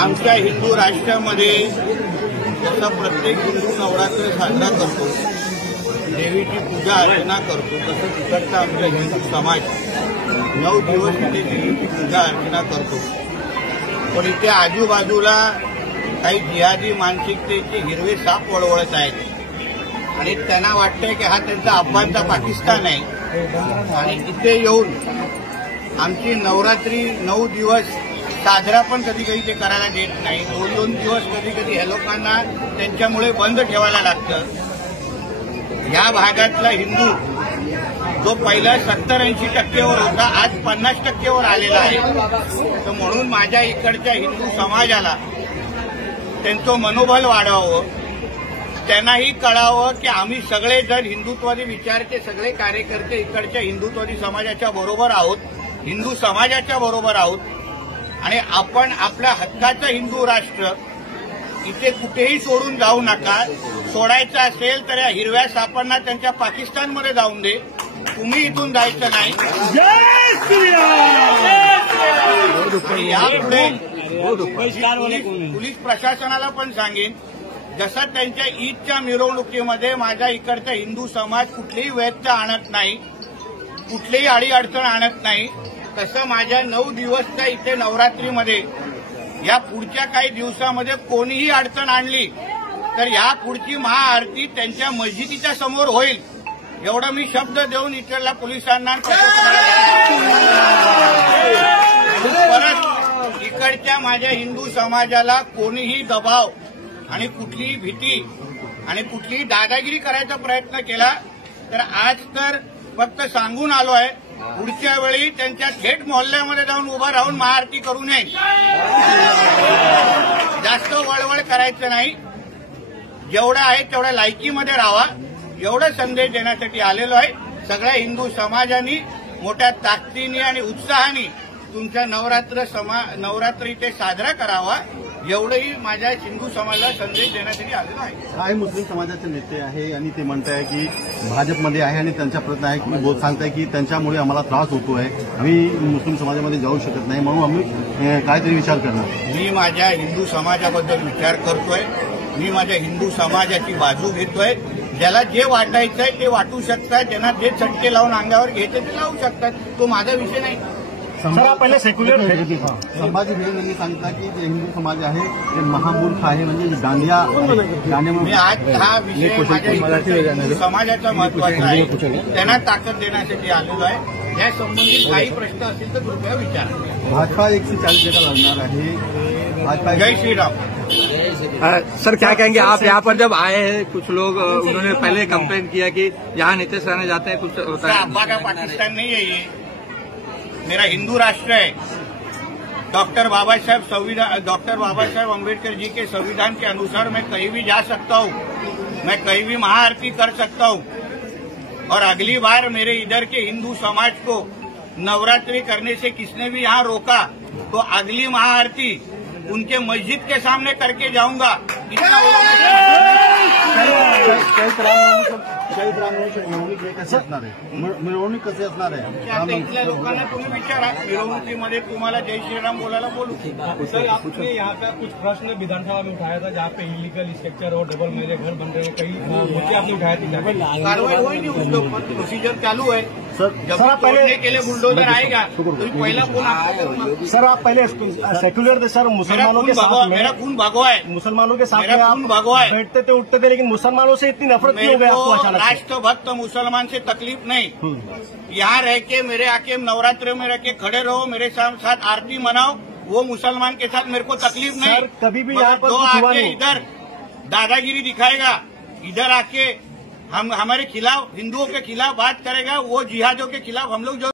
आमच्या हिंदू राष्ट्रामध्ये जसं प्रत्येक हिंदू नवरात्र साजरा करतो, देवीची पूजा अर्चना करतो, तसं तिकडचा आमचा हिंदू समाज 9 दिवस इथे देवीची पूजा अर्चना करतो. पण इथे आजूबाजूला काही जिहादी मानसिकतेचे हिरवे साप वळवळत आहेत आणि त्यांना वाटतंय की हा त्यांचा अफगाणचा पाकिस्तान आहे आणि इथे येऊन आमची नवरात्री 9 दिवस साजरा पण कधी कधी ते करायला देत नाही. 2-2 दिवस कधी कधी ह्या लोकांना त्यांच्यामुळे बंद ठेवायला लागतं. या भागातला हिंदू जो पहिला 70-80% होता, आज 50% आलेला आहे. तर म्हणून माझ्या इकडच्या हिंदू समाजाला त्यांचं मनोबल वाढवावं, त्यांनाही कळावं की आम्ही सगळेजण हिंदुत्वादी विचारचे सगळे कार्यकर्ते इकडच्या हिंदुत्वादी समाजाच्या बरोबर आहोत, हिंदू समाजाच्या बरोबर आहोत आणि आपण आपल्या हक्काचं हिंदू राष्ट्र इथे कुठेही सोडून जाऊ नका. सोडायचं असेल तर या हिरव्या सापांना त्यांच्या पाकिस्तानमध्ये जाऊन दे, तुम्ही इथून जायचं नाही. यापुढे पोलीस प्रशासनाला पण सांगेन, जसं त्यांच्या ईदच्या मिरवणुकीमध्ये माझ्या इकडचा हिंदू समाज कुठलीही व्यत्यय आणत नाही, कुठलीही अडीअडचण आणत नाही, तसं माझ्या 9 दिवसच्या इथे नवरात्रीमध्ये या पुढच्या काही दिवसामध्ये कोणीही अडचण आणली तर या पुढची महाआरती त्यांच्या मस्जिदीच्या समोर होईल, एवढं मी शब्द देऊन इकडल्या पोलिसांना परत इकडच्या माझ्या हिंदू समाजाला कोणीही दबाव आणि कुठलीही भीती आणि कुठलीही दादागिरी करायचा प्रयत्न केला तर आज तर फक्त सांगून आलो आहे, पुढच्या वेळी त्यांच्या थेट मोहल्ल्यामध्ये जाऊन उभा राहून महाआरती करू नये. जास्त वळवळ करायचं नाही, जेवढं आहे तेवढ्या लायकीमध्ये राहावा, एवढं संदेश देण्यासाठी आलेलो आहे. सगळ्या हिंदू समाजाने मोठ्या ताकदीने आणि उत्साहाने तुमच्या नवरात्री ते साजरा करावा, एवढंही माझ्या हिंदू समाजाला संदेश देण्यासाठी आलेलो आहे. काही मुस्लिम समाजाचे नेते आहे आणि ते म्हणताय की भाजपमध्ये आहे आणि त्यांचा प्रयत्न आहे की सांगताय की त्यांच्यामुळे आम्हाला त्रास होतोय, आम्ही मुस्लिम समाजामध्ये जाऊ शकत नाही, म्हणून आम्ही काहीतरी विचार करणार. मी माझ्या हिंदू समाजाबद्दल विचार करतोय, मी माझ्या हिंदू समाजाची बाजू घेतोय. ज्याला जे वाटायचंय ते वाटू शकतात, ज्यांना जे चटके लावून अंगावर घ्यायचे ते लावू शकतात, तो माझा विषय नाही. पहिले सेक्युलर संभाजी भिडे यांनी सांगितलं की जे हिंदू समाज आहे ते महामूर्ख आहे, म्हणजे मी आज हा विषय माझ्या हिंदू समाजाचा महत्वाचा आहे, त्यांना ताकद देण्यासाठी आलेलो आहे. या संबंधित काही प्रश्न असतील तर कृपया विचारा. भाजपा 140 जागा लढणार आहे. भाजपा. जय श्रीराम. सर क्या कहेंगे आप यहाँ पर जब आए हैं, कुछ लोग उन्होंने पहले कंप्लेन किया कि यहाँ नीतीश रहने जाते हैं, कुछ होता है. अब्बा का पाकिस्तान नहीं है, ये मेरा हिंदू राष्ट्र है. डॉक्टर बाबा साहेब अम्बेडकर जी के संविधान के अनुसार मैं कहीं भी जा सकता हूँ, मैं कहीं भी महाआरती कर सकता हूँ. और अगली बार मेरे इधर के हिंदू समाज को नवरात्रि करने से किसने भी यहाँ रोका तो अगली महाआरती उनके मस्जिद के सामने करके जाऊंगा. इतना मिरवणूक कसे असणार आहे इथल्या लोकांना तुम्ही विचारा. मिरवणुकीमध्ये तुम्हाला जय श्रीराम बोलायला बोलू. सर, आपने यहाँ पे कुछ प्रश्न विधानसभा में उठाया था जहाँ पे इलीगल स्ट्रक्चर और डबल मेरे घर बन रहे हैं, कई मुद्दे आपने उठाए थे. कार्रवाई हुई नहीं, उसके ऊपर प्रोसीजर चालू है. सर, जब तोड़ने के लिए बुलडोजर आएगा तो पहला फोन आपको. सर, आप पहले सेक्युलर थे सर, मुसलमानों के साथ मेरा खून भगवा है, मुसलमानों के साथ मेरा खून भगवा है. बैठते थे उठते थे, लेकिन मुसलमानों से इतनी नफरत क्यों हो गई आपको अचानक? राष्ट्रभक्त मुसलमान से तकलीफ नहीं. यहाँ रह के मेरे आके नवरात्र में रह के खड़े रहो, मेरे साथ आरती मनाओ, वो मुसलमान के साथ मेरे को तकलीफ नहीं. सर, कभी भी यहाँ पर जो आके इधर दादागिरी दिखाएगा, इधर आके हम हमारे खिलाफ हिंदुओं के खिलाफ बात करेगा, वो जिहादियों के खिलाफ हम लोग जो